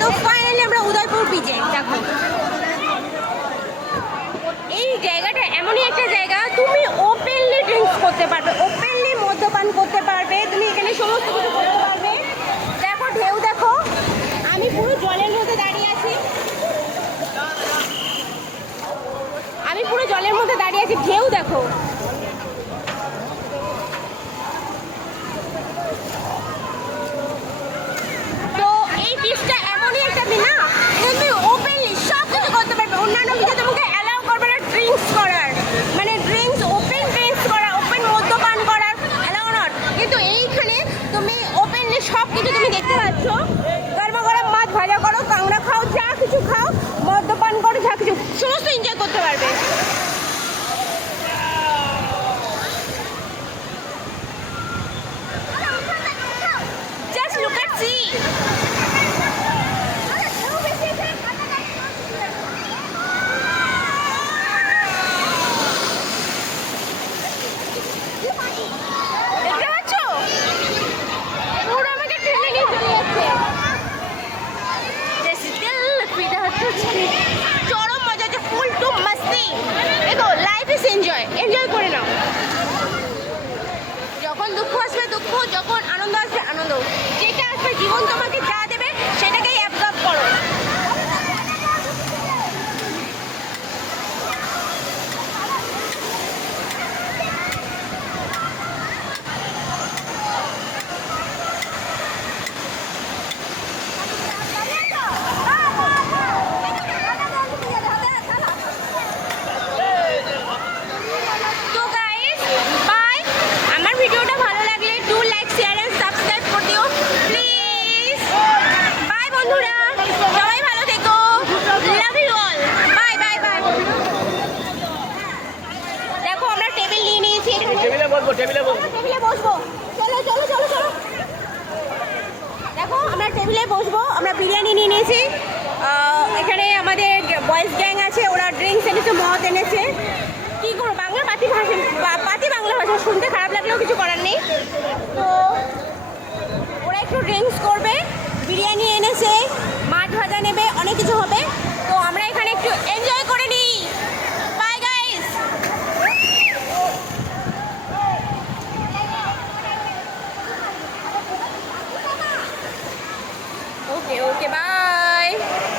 তো ফাইনালি আমরা উদয়পুর বিচে। দেখো এই জায়গাটা এমনই একটা জায়গা, তুমি ওপেনলি ড্রিঙ্কস করতে পারবে, ওপেনলি মদ্যপান করতে পারবে, তুমি এখানে সমস্ত কিছু করতে পারবে। দেখো ঢেউ দেখো, আমি পুরো জলের মধ্যে দাঁড়িয়ে আছি, আমি পুরো জলের মধ্যে দাঁড়িয়ে আছি, ঢেউ দেখো। তো এই বিচটা এমনই একটা বিচ না, তুমি ওপেনলি সব কিছু করতে পারবে। অন্যান্য বিচে তোমাকে অ্যালাউ করবে না ড্রিঙ্কস করার, মানে ড্রিঙ্কস ওপেন ড্রিঙ্কস করা, ওপেন মদ্যপান করার অ্যালাউ নট। কিন্তু এইখানে তুমি ওপেনলি সব কিছু তুমি দেখতে পাচ্ছ। গরমা গরম মাছ ভাজা করো, কাঁকড়া খাও, যা কিছু খাও, মদ্যপান করো, যা কিছু সমস্ত এনজয় করতে পারবে। Just look at sea. দেখতে পাচ্ছ? পুরো আমাকে ঠেলে নিয়ে চলে যাচ্ছে। Just দিল ফিদা হচ্ছে। চরম মজা হচ্ছে, ফুল টু মাস্তি। দেখো লাইফ ইজ এনজয়, এনজয় করে নাও। যখন দুঃখ আসবে দুঃখ, যখন আনন্দ আসবে আনন্দ, যেটা আসবে জীবন তোমাকে যা দেবে সেটাকেই অ্যাবজর্ব করো। তো গাইস বাই, আমার ভিডিওটা ভালো লাগলে do like share and subscribe করে দিও প্লিজ। বাই বন্ধুরা, সবাই ভালো থেকো, love you all, bye bye bye. দেখো আমরা টেবিল নিয়ে নিয়েছি, টেবিলে বসবো, টেবিলে বসবো। টেবিলে বসবো, চলো চলো চলো চলো। দেখো আমরা টেবিলে বসবো, আমরা বিরিয়ানি নিয়ে নিয়েছি। এখানে আমাদের বয়েজ গ্যাং আছে, ওরা ড্রিঙ্কস এনেছে, মদ এনেছে। কি করবো, বাংলা পাতি ভাষা, পাতি বাংলা ভাষা শুনতে খারাপ লাগলেও কিছু করার নেই। তো ওরা একটু ড্রিঙ্কস করবে, বিরিয়ানি এনেছে, মাছ ভাজা নেবে, অনেক কিছু হবে। তো আমরা এখানে একটু এনজয়